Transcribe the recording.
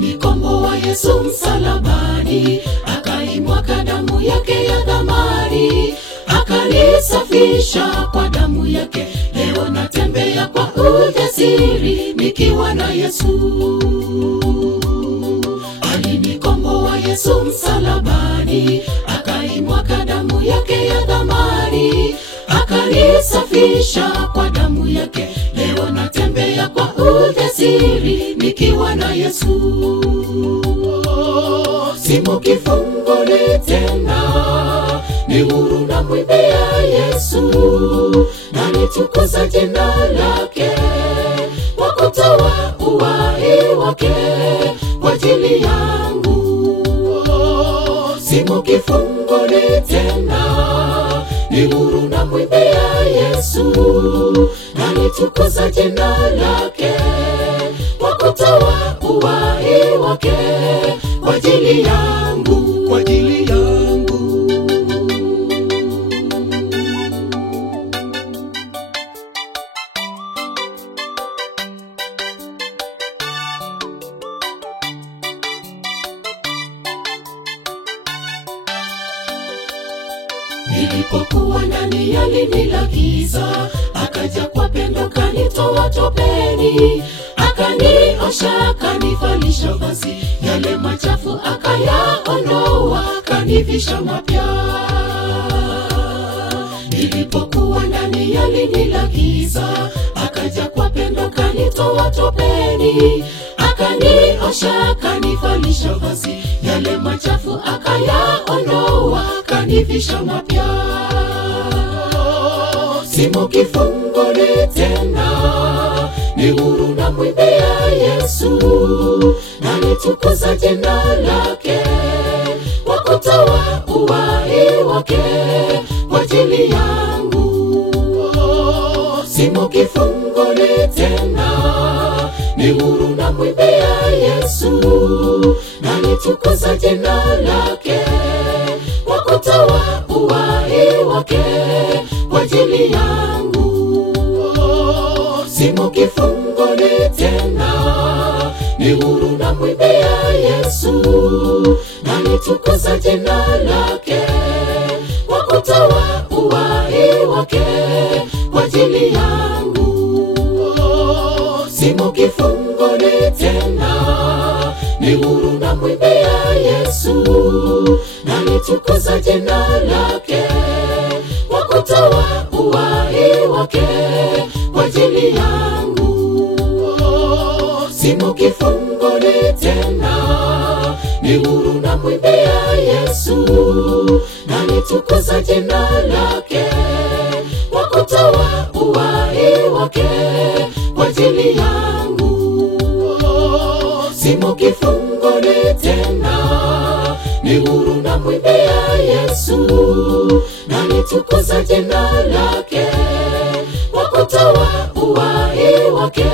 Alinikomboa Yesu msalabani, akaimwaga damu yake ya thamani, akanisafisha kwa damu yake. Leo natembea kwa ujasiri nikiwa na Yesu. Alinikomboa Yesu msalabani, akaimwaga damu yake ya thamani, akanisafisha kwa damu yake. Leo natembea kwa ujasiri nikiwa na Yesu. Simo kifungoni tena, ni huru na mwimbia Yesu, na nitukuza jina lake, kwa kutoa uhai wake kwa ajili yangu. Simo kifungoni tena, ni huru na mwimbia Yesu, na nitukuza jina lake, kwa kutoa uhai wake kwa ajili yangu, kwa ajili yangu. Nilipokuwa ndani ya lindi la giza, akaja kwa pendo kanitoa topeni, akaniosha kanivalisha vazi yale machafu, akayaondoa kanivisha mapya. Nilipokuwa ndani ya lindi la giza, akaja kwa pendo kanitoa topeni, akaniosha kanivalisha vazi yale machafu, akayaondoa kanivisha mapya. Simo kifungoni tena, ni huru na mwimbia Yesu, na nitukuza jina lake, kwa kutoa uhai wake kwa ajili yangu. Simo kifungoni tena, ni huru na mwimbia Yesu, na nitukuza jina lake, kwa kutoa uhai wake kwa ajili yangu. Simo kifungoni tena, ni huru na mwimbia Yesu, na nitukuza jina lake, kwa kutoa uhai wake kwa ajili yangu. Simo kifungoni tena, ni huru na mwimbia Yesu, na nitukuza jina lake, kwa kutoa uhai wake kwa ajili yangu. Simo kifungoni tena, ni huru na mwimbia Yesu, na nitukuza jina lake, kwa kutoa uhai wake kwa ajili yangu. Simo kifungoni tena, ni huru na mwimbia Yesu, na nitukuza jina lake, kwa kutoa uhai wake kwa ajili yangu. Simo kifungoni tena, ni huru na mwimbia Yesu, na nitukuza jina lake, kwa kutoa uhai wake kwa ajili yangu. Simo kifungoni tena, ni huru na mwimbia Yesu, na nitukuza jina lake, kwa kutoa uhai wake kwa ajili yangu. Simo kifungoni tena, ni huru na mwimbia Yesu, na nitukuza jina lake, kwa kutoa uhai wake